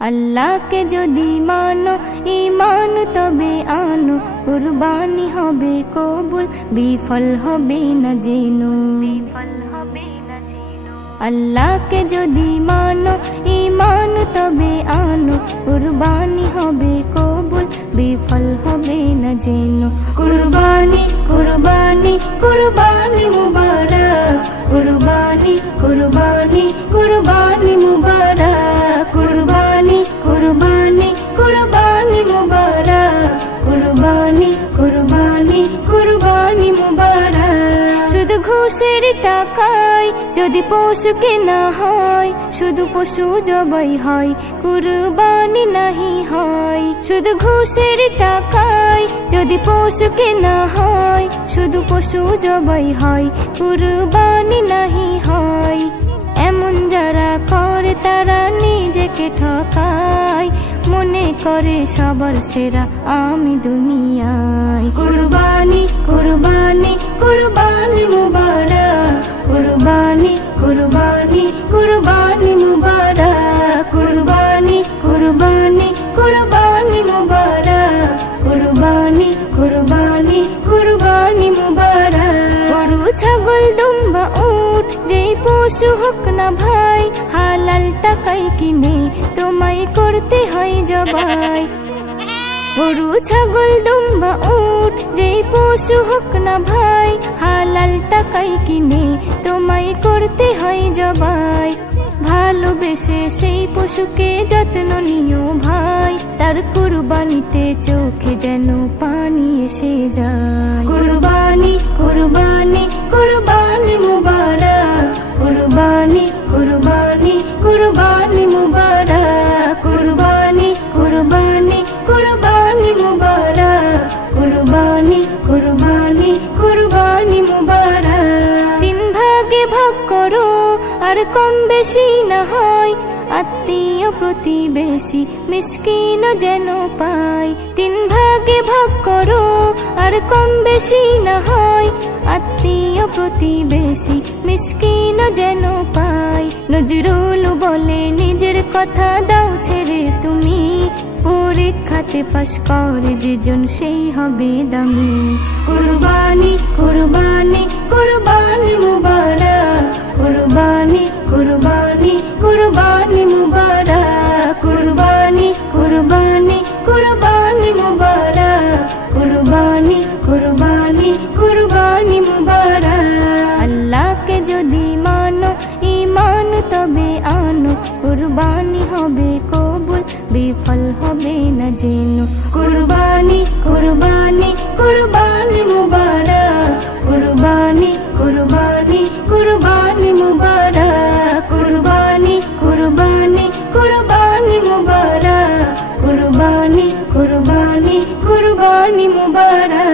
আল্লাহকে যদি মানো ঈমান তবে আনো, কুরবানি হবে কবুল, বিফল হবে না জেনো। আল্লাহকে যদি মানো ঈমান তবে আনো, কুরবানি হবে কবুল, বিফল হবে না জেনো। কুরবানি কুরবানি কুরবানি মুবারক, কুরবানি কুরবানি কুরবানি মুবারক, কুরবানি কুরবানি কুরবানি মুবারক, কুরবানি কুরবানি কুরবানি মুবারক। শুধু ঘুষের টাকায় যদি পশু কেনা হয়, শুধু পশু জবাই হয়, কুরবানি নাহি হয়। শুধু ঘুষের টাকায় যদি পশু কেনা হয়, শুধু পশু জবাই হয়, কুরবানি নাহি হয়। এমন যারা করে তারা নিজেকে ঠকায়, মনে করে সবার সেরা আমি দুনিয়ায়। কুরবানি কুরবানি কুরবানি মুবারক, কুরবানি কুরবানি কুরবানি মুবারক, কুরবানি কুরবানি কুরবানি মুবারক, কুরবানি কুরবানি কুরবানি মুবারক। গরু ছাগল দুম্বা উট যেই পশু হোক না ভাই, হালাল টাকায় কিনে তোমায় করতে হয় জবাই। গরু ছাগল দুম্বা উট যেই পশু হোক না ভাই, হালাল টাকায় কিনে তোমায় করতে হয় জবাই। ভালোবেসে সেই পশুকে যত্ন নিও ভাই, তার কুরবানিতে চোখে যেন পানি এসে যায়। কুরবানি কুরবানি কুরবানি মুবারক, কুরবানি কুরবানি কুরবানি মুবারক, কুরবানি কুরবানি কুরবানি মুবারক, কুরবানি কুরবানি কুরবানি মুবারক। তিন ভাগে ভাগ করো আর কম বেশি না হয়, আত্মীয় প্রতিবেশী মিসকিন যেন পায়। তিন ভাগে ভাগ করো আর কম বেশি না হয়, আত্মীয় প্রতিবেশী মিসকিন যেন পায়। নজরুল বলে নিজের কথা দাও ছেড়ে তুমি, পরীক্ষাতে পাশ করে যেজন সেই হবে দামি। কুরবানি কুরবানি কুরবানি মুবারক, কুরবানি কুরবানি কুরবানি মুবারক, কুরবানি কুরবানি কুরবানি মুবারক, কুরবানি কুরবানি কুরবানি মুবারক। আল্লাহকে যদি মানো ঈমান তবে আনো, কুরবানি হবে কবুল, বিফল হবে না জেনো। কুরবানি কুরবানি কুরবানি মুবারক, কুরবানি কুরবানি কুরবানি মুবারক, কুরবানি কুরবানি কুরবানি মুবারক, কুরবানি কুরবানি কুরবানি মুবারক।